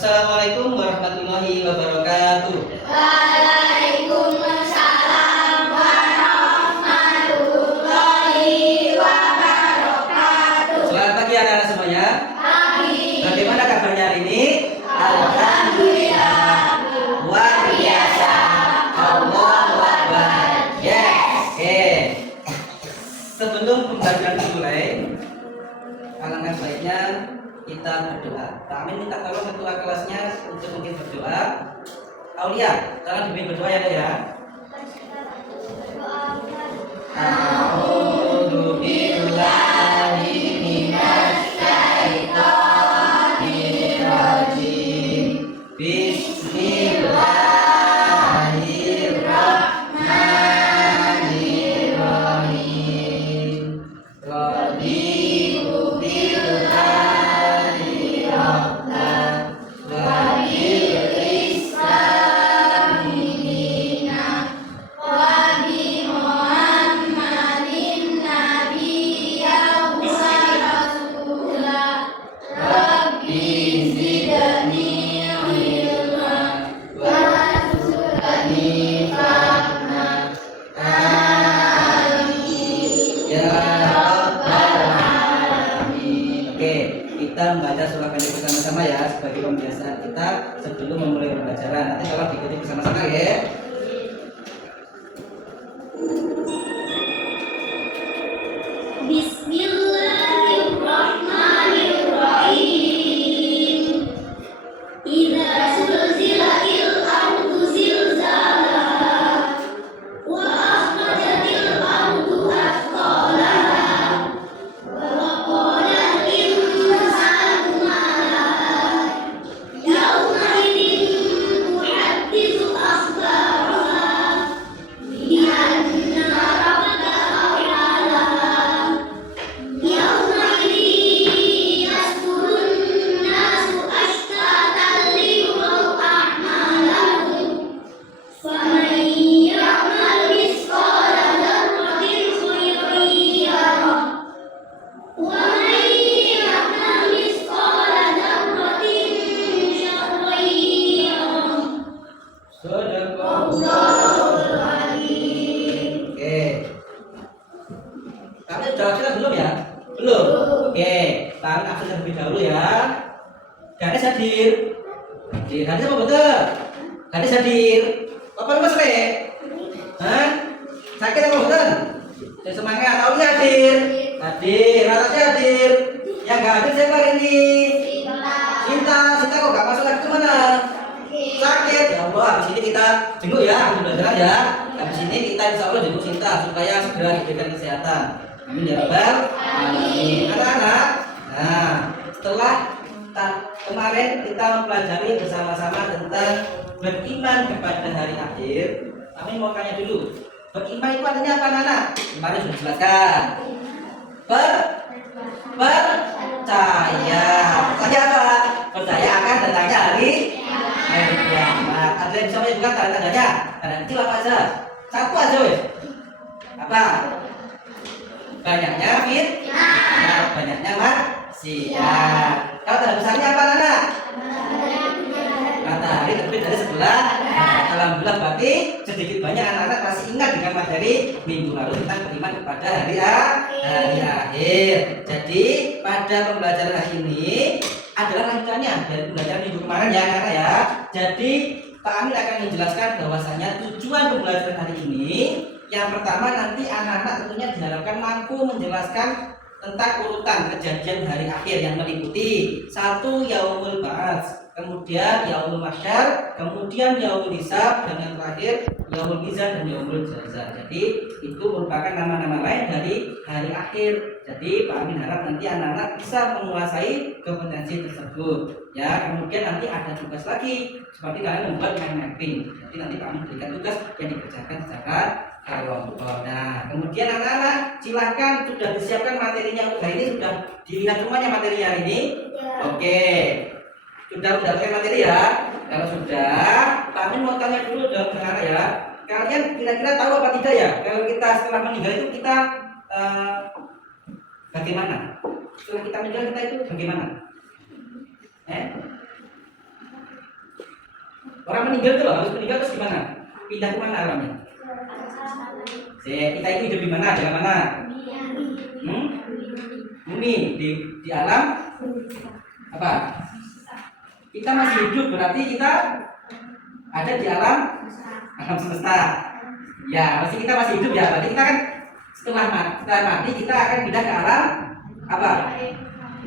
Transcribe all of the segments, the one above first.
Assalamualaikum warahmatullahi wabarakatuh. Waalaikumsalam warahmatullahi wabarakatuh. Selamat pagi anak-anak semuanya. Pagi. Bagaimana kabarnya hari ini? Alhamdulillah. Luar biasa. Allahu Akbar. Yes. Oke. Sebelum pembelajaran dimulai, alangkah baiknya kita berdoa. Pak Amin minta tolong ketua kelasnya untuk mungkin berdoa. Aulia, tolong dibimbing berdoa ya, Dek, ya. A'udzu billahi minasy syaithanir rajim. Bismillahirrahmanirrahim. Raditu billahi rabban wa bil islami dinan Wa bi Muhammadin nabiyyan wa rasula. Rabbi zidni ilma warzuqni fahma. Amin ya rabbal alamin. Oke, kita membaca surah pendek bersama-sama ya sebagai pembiasaan kita sebelum memulai pembelajaran. Nanti kalau diikuti bersama-sama ya. Bismillahirrahmanirrahim. Idza zulzilatil ardu zilzalaha wa akhrajatil ardu athqalaha wa qala al-insanu ma laha yawma idzin tuhadditsu akhbaraha bi anna rabbaka awha laha. Yawma'idin yasdurun nasu ashtatan liyuraw a'malahum. Faman ya'mal mithqala dzarratin khairan yarah. Wa man ya'mal mithqala dzarratin syarran yarah. Shadaqallahul adzim. Oke. Kami sudah hasilnya belum ya? Belum. Oke, kami absen terlebih dahulu ya. Gadis hadir. Hadir. Hadir apa betul? Gadis hadir. Apa lu mesre? Hah? Sakit apa betul? Jadi semangat. Aulia hadir. Hadir. Ratanya hadir. Yang nggak hadir siapa hari ini? Cinta. Cinta kok nggak masuk lagi kemana? Sakit. Ya Allah, habis ini kita jenguk ya, habis belajar ya. Habis ini kita insya Allah jenguk Cinta supaya segera diberikan kesehatan. Amin ya rabbal alamin. Anak-anak, nah setelah kemarin kita mempelajari bersama-sama tentang beriman kepada hari akhir, kami mau tanya dulu, beriman itu artinya apa, anak? Kemarin sudah dijelaskan. Percaya. Percaya apa? Percaya akan datangnya hari kiamat. Ada yang bisa menyebutkan tanda-tandanya? Tanda kecil apa aja? Satu aja wes. Apa? Banyaknya banyaknya maksiat. Kalau tanda besarnya apa, anak? Matahari terbit dari sebelah. Alhamdulillah, berarti sedikit banyak anak-anak masih ingat dengan materi minggu lalu tentang beriman kepada hari akhir. Jadi pada pembelajaran hari ini adalah lanjutannya dari pembelajaran minggu kemarin ya, anak-anak ya. Jadi Pak Amin akan menjelaskan bahwasanya tujuan pembelajaran hari ini yang pertama nanti anak-anak tentunya diharapkan mampu menjelaskan tentang urutan kejadian hari akhir yang meliputi satu yaumul ba'ats, kemudian yaumul mahsyar, kemudian yaumul hisab, dan yang terakhir yaumul mizan dan yaumul jazaa. Jadi itu merupakan nama-nama lain dari hari akhir. Jadi Pak Amin harap nanti anak-anak bisa menguasai kompetensi tersebut. Ya, kemudian nanti ada tugas lagi seperti kalian membuat mind mapping. Jadi nanti Pak Amin berikan tugas yang dikerjakan secara kelompok. Nah, kemudian anak-anak silakan sudah disiapkan materinya untuk hari ini, sudah dilihat semuanya materinya hari ini. Oke. Sudah mendapatkan materi ya. Kalau sudah, Pak Amin mau tanya dulu dong anak-anak ya. Kalian kira-kira tahu apa tidak ya? Kalau kita setelah meninggal itu kita bagaimana? Setelah kita meninggal kita itu bagaimana? Orang meninggal itu loh, habis meninggal terus gimana? Pindah ke mana alamnya? Kita itu hidup di mana? Dalam mana? Bumi. Di alam apa? Kita masih hidup berarti kita ada di alam semesta. Ya, masih kita masih hidup ya. Berarti kita kan setelah mati kita akan pindah ke alam apa?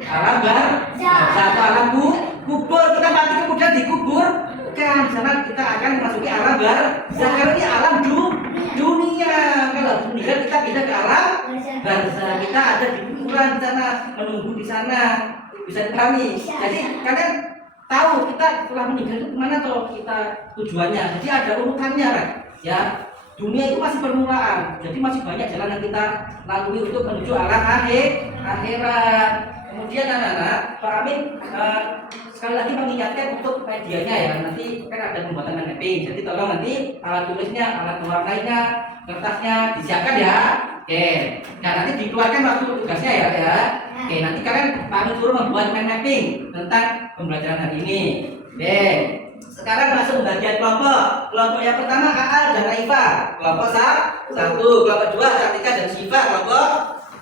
Alam barzakh, alam kubur. Kita mati kemudian dikubur kan, di sana kita akan memasuki alam barzakh. Kalau di alam dunia, kalau meninggal kita pindah ke alam barzakh. Kita ada di kuburan di sana, menunggu di sana. Bisa dipahami. Jadi kalian tahu kita setelah meninggal itu kemana tuh kita tujuannya. Jadi ada urutannya kan, ya. Dunia itu masih permulaan, jadi masih banyak jalan yang kita lalui untuk menuju alam akhirat. Kemudian anak-anak, Pak Amin sekali lagi mengingatkan untuk medianya ya. Nanti kan ada pembuatan mapping, jadi tolong nanti alat tulisnya, alat mewarnainya, kertasnya disiapkan ya. Oke, nah nanti dikeluarkan waktu tugasnya ya. Oke, nanti kalian Pak Amin suruh membuat mind mapping tentang pembelajaran hari ini. Oke. Sekarang masuk bagian kelompok. Kelompok yang pertama Aal dan Aifa. Kelompok 1. Kelompok 2 Cantika dan Siva. Kelompok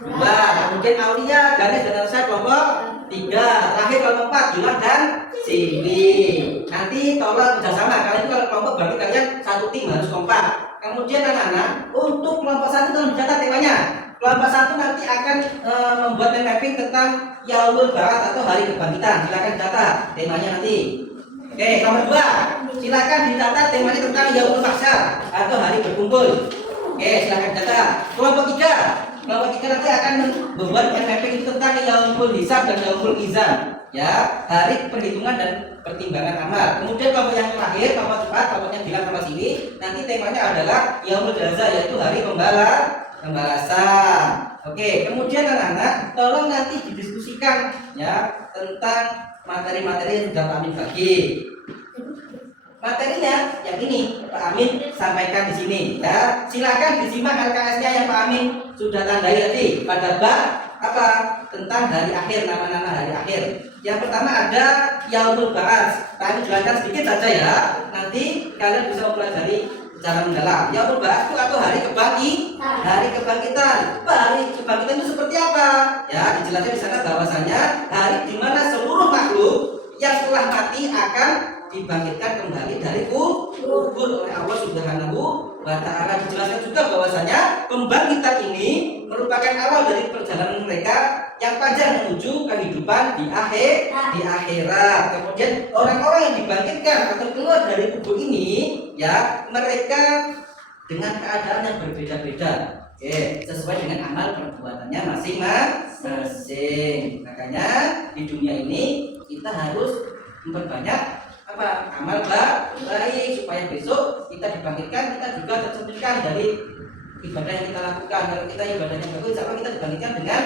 2. Kemudian Aulia, Ganes dan Elsa. Kelompok 3. Terakhir kelompok 4 Gilang dan Cindy. Nanti tolong kerjasama. Kalian itu kalau kelompok berarti kalian satu tim harus kompak. Kemudian anak-anak untuk kelompok 1 tolong dicatat temanya. Kelompok 1 nanti akan membuat mapping tentang Yaumul Ba'ats atau hari kebangkitan. Silakan catat temanya nanti. Oke, nomor 2, silakan dicatat temanya tentang Yaumul Mahsyar atau hari berkumpul. Oke, silakan catat. Kelompok 3 nanti akan membuat mapping tentang Yaumul Hisab dan Yaumul Mizan, ya, hari perhitungan dan pertimbangan amal. Kemudian kelompok yang terakhir, kelompok 4, kelompoknya Gilang sama Siwi, nanti temanya adalah Yaumul Jaza, yaitu hari pembalasan. Oke, kemudian anak-anak, tolong nanti didiskusikan ya tentang materi-materi yang sudah Pak Amin bagi. Materinya yang ini Pak Amin sampaikan di sini ya. Silakan disimak LKS-nya yang Pak Amin sudah tandai tadi pada bab apa tentang hari akhir, nama-nama hari akhir. Yang pertama ada Yaumul Ba'ats. Pak Amin jelaskan sedikit saja ya. Nanti kalian bisa mempelajari secara mendalam. Yaumul Ba'ats itu atau hari kebangkitan. Hari kebangkitan itu seperti apa? Ya, dijelaskan di sana bahwasanya hari di mana seluruh makhluk yang telah mati akan dibangkitkan kembali dari kubur oleh Allah Subhanahu wa Ta'ala. Dijelaskan juga bahwasanya pembangkitan ini merupakan awal dari perjalanan mereka yang panjang menuju kehidupan di akhirat. Kemudian orang-orang yang dibangkitkan atau keluar dari kubur ini ya, mereka dengan keadaan yang berbeda-beda. Oke, sesuai dengan amal perbuatannya masing-masing. Makanya di dunia ini kita harus memperbanyak apa amal baik supaya besok kita dibangkitkan, kita juga tercerminkan dari ibadah yang kita lakukan. Kalau kita ibadahnya bagus, insya Allah kita dibangkitkan dengan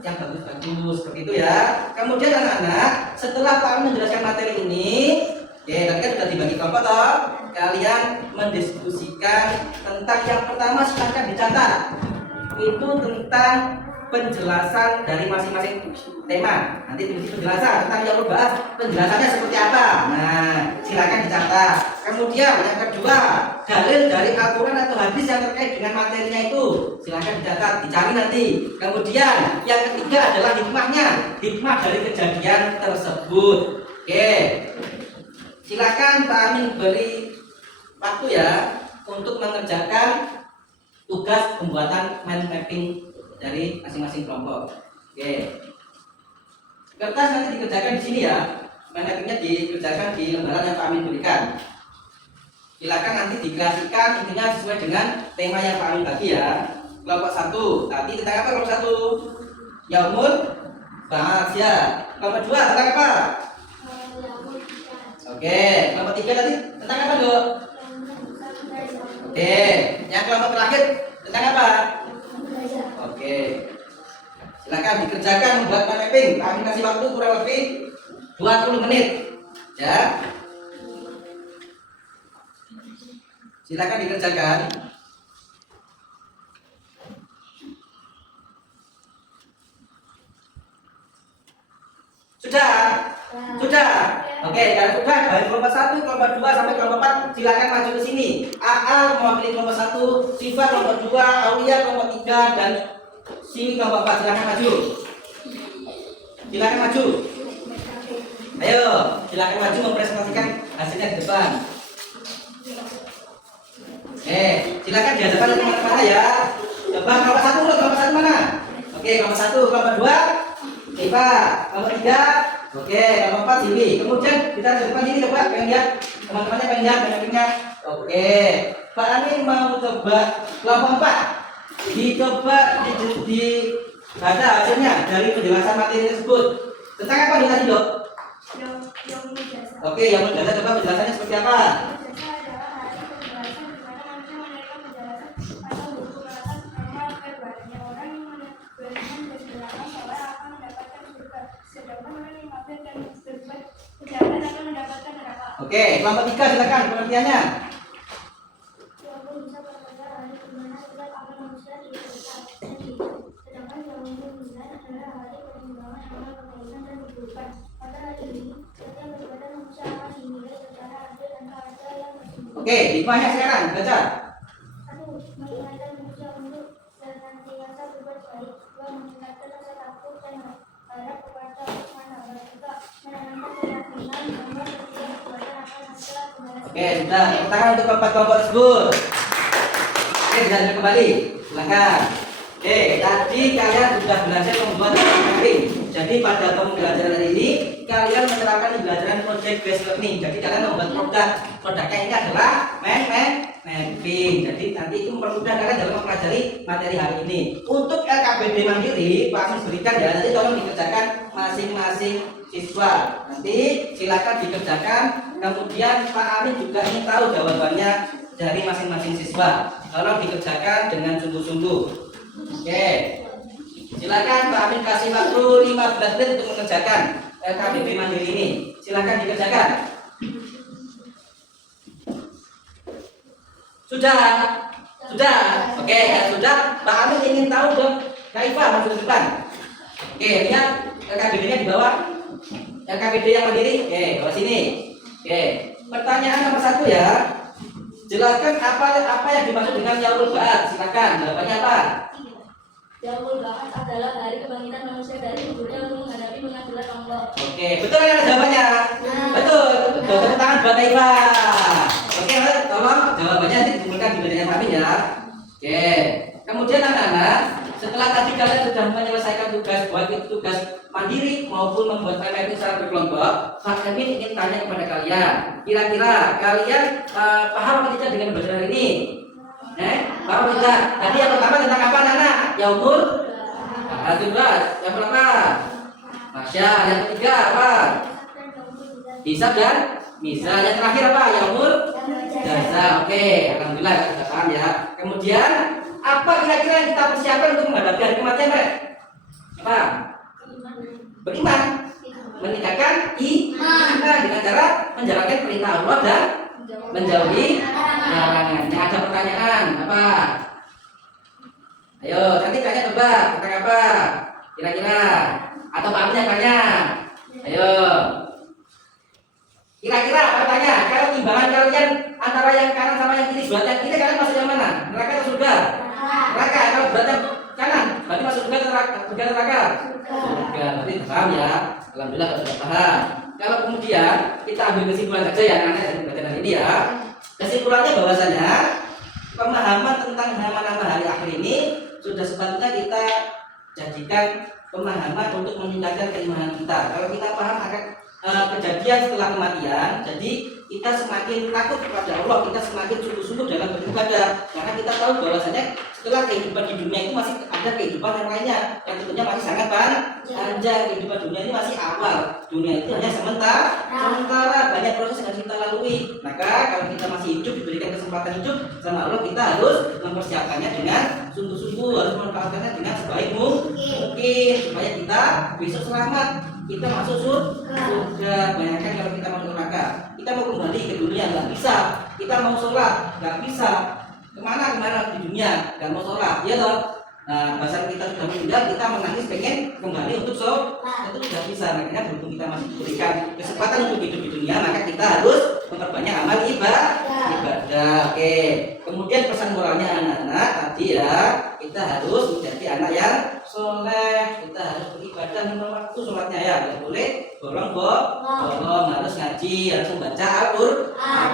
yang bagus-bagus, seperti itu ya. Kemudian anak-anak, setelah Pak Amin menjelaskan materi ini, ya tadi kan sudah dibagi kelompok toh. Kalian mendiskusikan tentang yang pertama, silahkan dicatat. Itu tentang penjelasan dari masing-masing tema. Nanti tulis penjelasan tentang Yaumul Ba'ats, penjelasannya seperti apa. Nah, silakan dicatat. Kemudian yang kedua, dalil dari Al-Quran atau hadis yang terkait dengan materinya itu, silakan dicatat, dicari nanti. Kemudian yang ketiga adalah hikmah dari kejadian tersebut. Oke, silakan Pak Amin beri waktu ya untuk mengerjakan tugas pembuatan mind mapping dari masing-masing kelompok. Oke. Kertas nanti dikerjakan di sini ya. Mind mappingnya dikerjakan di lembaran yang Pak Amin berikan. Silakan nanti dikreasikan intinya sesuai dengan tema yang Pak Amin bagi ya. Kelompok 1 tadi tentang apa? Kelompok 1 Yaumul Ba'ats ya. Kelompok 2 tentang apa? Oke. Kelompok 3 tadi tentang apa, Dok? Oke. Yang kelompok terakhir tentang apa? Oke. Silakan dikerjakan membuat mapping. Kami kasih waktu kurang lebih 20 menit. Ya. Silakan dikerjakan. Sudah? Sudah? Oke, kalau sudah dari kelompok 1, kelompok 2 sampai kelompok 4 silakan maju ke sini. AA mewakili kelompok 1, Siva kelompok 2, Aulia kelompok 3 dan si kelompok 4 silakan maju. Silakan maju. Ayo, silakan maju mempresentasikan hasilnya di depan. Silakan di hadapan teman-teman ya. Coba kelompok 1 urut, kelompok 1 mana? Oke, kelompok 1, kelompok 2 Siva, kelompok 3 oke, kelompok 4 Siwi. Kemudian kita di depan sini coba pengen lihat teman-temannya pengen lihat pengen. Oke, Pak Amin mau coba kelompok 4. Dicoba baca hasilnya dari penjelasan materi tersebut. Tentang apa nih tadi, Dok? Oke, yang menjelasan coba penjelasannya seperti apa? Oke, kelompok 3 silakan pengertiannya. Oke, hikmahnya sekarang baca. Oke, sudah. Tepuk tangan untuk keempat kelompok tersebut. Oke, bisa kembali. Silakan. Oke, tadi kalian sudah belajar membuat mapping. Jadi pada pembelajaran hari ini kalian menerapkan pembelajaran project based learning. Jadi kalian membuat produk. Produknya ini adalah mapping. Jadi nanti itu mempermudah kalian dalam mempelajari materi hari ini. Untuk LKPD mandiri, Pak Amin berikan ya. Nanti tolong dikerjakan masing-masing siswa. Nanti silakan dikerjakan. Kemudian Pak Amin juga ingin tahu jawabannya dari masing-masing siswa. Tolong dikerjakan dengan sungguh-sungguh. Oke. Silakan Pak Amin kasih waktu 15 menit untuk mengerjakan LKPD mandiri ini. Silakan dikerjakan. Sudah? Sudah? Oke, ya sudah. Pak Amin ingin tahu dong. Kaifa masuk ke depan. Oke, lihat LKPD-nya di bawah. LKPD yang mandiri. Oke, bawah sini. Oke, pertanyaan nomor 1 ya. Jelaskan apa yang dimaksud dengan yaumul ba'ats. Silakan, jawabannya apa? Yaumul ba'ats adalah hari kebangkitan manusia dari kuburnya untuk menghadapi pengadilan Allah. Oke, betul kan jawabannya? Betul. Tepuk tangan buat Taifa. Oke, tolong jawabannya nanti dikumpulkan di meja kami ya. Oke. Kemudian anak-anak, setelah tadi kalian sudah menyelesaikan tugas baik itu tugas mandiri maupun membuat mapping secara berkelompok, Pak Amin ingin tanya kepada kalian, kira-kira kalian paham atau tidak dengan pembelajaran hari ini? Paham tidak? Tadi yang pertama tentang apa, anak? Yaumul ba'ats. Yang berapa? Masya. Yang ketiga apa? Hisab dan misal. Yang terakhir apa? Yaumul jaza. Oke, alhamdulillah kita paham ya. Kemudian apa kira-kira yang kita persiapkan untuk menghadapi hari kematian, Pak? Apa? Beriman, meningkatkan iman dengan cara menjalankan perintah Allah dan menjauhi larangan. Ada pertanyaan apa? Ayo, nanti tanya coba tentang apa? Kira-kira atau Pak Amin yang tanya? Ayo. Kira-kira apa tanya? Kalau timbangan kalian antara yang kanan sama yang kiri, berat yang kiri kalian masuk yang mana? Neraka atau surga? Neraka. Kalau berat yang kanan, berarti masuk surga atau neraka? Surga. Berarti paham ya? Alhamdulillah kalau sudah paham. Kalau kemudian kita ambil kesimpulan saja ya anak-anak dari pembelajaran ini ya. Kesimpulannya bahwasanya pemahaman tentang nama-nama hari akhir ini sudah sepatutnya kita jadikan pemahaman untuk meningkatkan keimanan kita. Kalau kita paham akan kejadian setelah kematian, jadi kita semakin takut kepada Allah, kita semakin sungguh-sungguh dalam beribadah, karena kita tahu bahwasanya setelah kehidupan di dunia itu masih ada kehidupan yang lainnya, yang tentunya masih sangat panjang. Kehidupan dunia ini masih awal, dunia itu hanya sementara, banyak proses yang harus kita lalui. Maka kalau kita masih hidup, diberikan kesempatan hidup sama Allah, kita harus mempersiapkannya dengan sungguh-sungguh, harus memanfaatkannya dengan sebaik mungkin supaya kita besok selamat, kita masuk surga. Bayangkan kalau kita masuk neraka, kita mau kembali ke dunia nggak bisa, kita mau sholat nggak bisa, kemana di dunia nggak mau sholat, ya toh. Nah, pasal kita sudah meninggal, kita menangis pengen kembali untuk sholat, itu tidak bisa. Makanya berhubung kita masih diberikan kesempatan untuk hidup di dunia, maka kita harus memperbanyak amal ibadah. Oke. Kemudian pesan moralnya anak-anak tadi ya, kita harus menjadi anak yang soleh, kita harus beribadah lima waktu sholatnya ya, tidak boleh bolong, harus ngaji, harus membaca Al-Quran.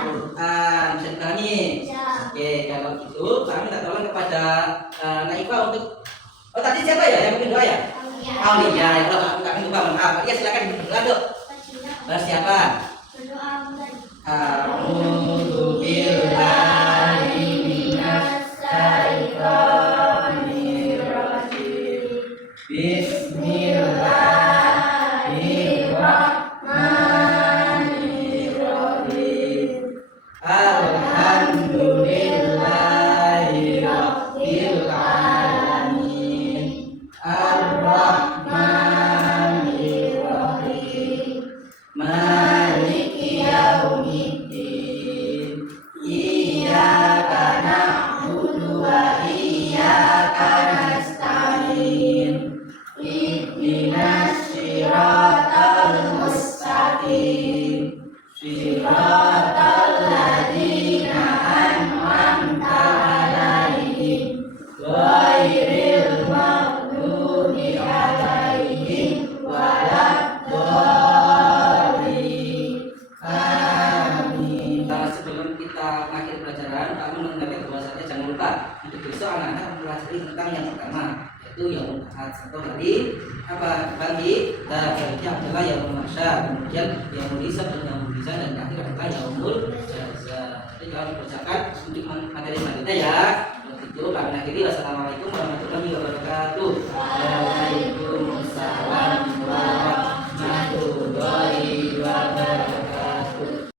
Bisa dipahami? Oke, kalau gitu kami minta tolong kepada Naifa untuk tadi siapa ya yang mungkin doa ya? Aulia. Ya, kalau kami lupa maaf. Ya silakan berdoa dok. Siapa? A'udzu billahi minasy syaithanir rajim. Bismillahirrahmanirrahim. Alhamdulillahi rabbil alamin. Ar-Rahmanir Rahim. Maliki yaumiddin. Iyyaka na'budu wa iyyaka nasta'in. Ihdinas siratal mustaqim. Siratal ladzina an'amta 'alaihim ghairil maghdubi 'alaihim waladdallin. Amin. Sebelum kita mengakhiri pelajaran, kami mengucapkan doa saja. Jangan lupa untuk besok anak-anak mempelajari tentang yang pertama, yaitu yaumul ahad atau hari berikutnya adalah yaumul mahsyar, kemudian yaumul hisab dan yaumul mizan, dan terakhir adalah yaumul jazaa. Jadi kami persiapkan untuk materi selanjutnya ya. Untuk itu kami akhiri. Wassalamualaikum warahmatullahi wabarakatuh.